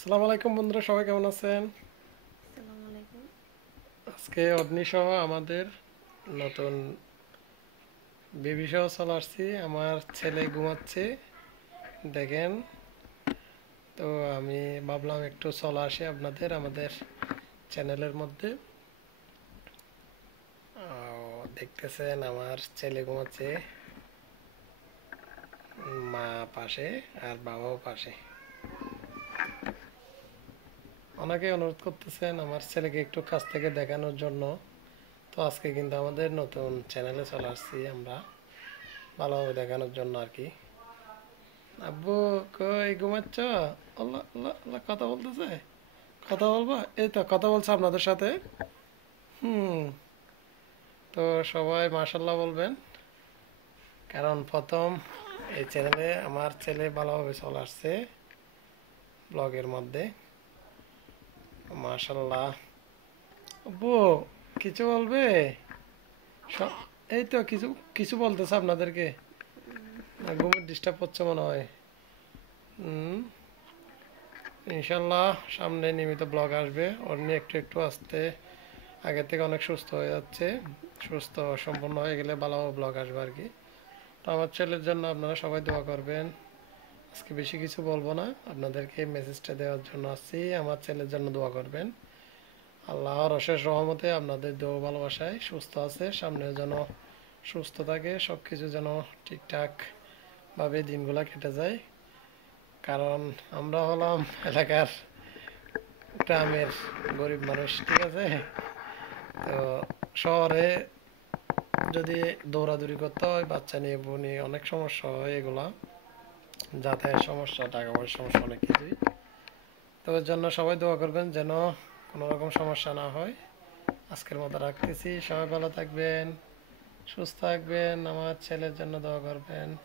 আসসালামু আলাইকুম বন্ধুরা, সবাই কেমন আছেন? আসসালামু আলাইকুম। আজকে অগ্নি সহ আমাদের নতুন বেবি সহ চলে আসছি। আমার ছেলে ঘুমাচ্ছে, দেখেন। তো আমি ভাবলাম একটু চলে আসি আমাদের চ্যানেলের মধ্যে। দেখতেছেন আমার ছেলে ঘুমাচ্ছে, মা পাশে আর বাবাও পাশে। অনেকে অনুরোধ করতেছেন আমার ছেলেকে একটু কাছ থেকে দেখানোর জন্য। তো আজকে কিন্তু আমাদের নতুন চ্যানেলে চলে আসছি আমরা, ভালোভাবে দেখানোর জন্য আর কি। আব্বু, কই ঘুমাচ্ছ? আল্লাহ আল্লাহ আল্লাহ, কথা বলতেছে। কথা বলবা? এই তো কথা বলছে আপনাদের সাথে। হুম। তো সবাই মাশাল্লাহ বলবেন, কারণ প্রথম এই চ্যানেলে আমার ছেলে ভালোভাবে চলে আসছে ব্লগের মধ্যে। মাশাল্লাহ। আব্বু, কিছু বলবে? স- এই তো কিছু কিছু বলতেছে আপনাদেরকে, না ঘুমের ডিস্টার্ব হচ্ছে মনে হয়। হুম। ইনশাল্লাহ সামনে নিয়মিত ব্লগ আসবে, ওর নিয়ে একটু একটু আসতে আগের থেকে অনেক সুস্থ হয়ে যাচ্ছে। সুস্থ সম্পূর্ণ হয়ে গেলে ভালো ব্লগ আসবে আর কি। তো আমার ছেলের জন্য আপনারা সবাই দোয়া করবেন। আজকে বেশি কিছু বলবো না, আপনাদেরকে মেসেজটা দেওয়ার জন্য আসছি। আমার ছেলের জন্য দোয়া করবেন। আল্লাহর অশেষ রহমতে আপনাদের দোয়া ভালোবাসায় সুস্থ আছে, সামনে যেন সুস্থ থাকে, সব কিছু যেন ঠিকঠাক ভাবে দিনগুলো কেটে যায়। কারণ আমরা হলাম এলাকার গ্রামের গরিব মানুষ, ঠিক আছে? তো শহরে যদি দৌড়াদৌড়ি করতে হয়, বাচ্চা নিয়ে বউ নিয়ে অনেক সমস্যা হয়, এগুলা যাতায়াতের সমস্যা, টাকা পয়সার সমস্যা, অনেক কিছুই। তো এর জন্য সবাই দোয়া করবেন যেন কোনো রকম সমস্যা না হয়। আজকের মতো রাখতেছি, সবাই ভালো থাকবেন, সুস্থ থাকবেন, আমার ছেলের জন্য দোয়া করবেন।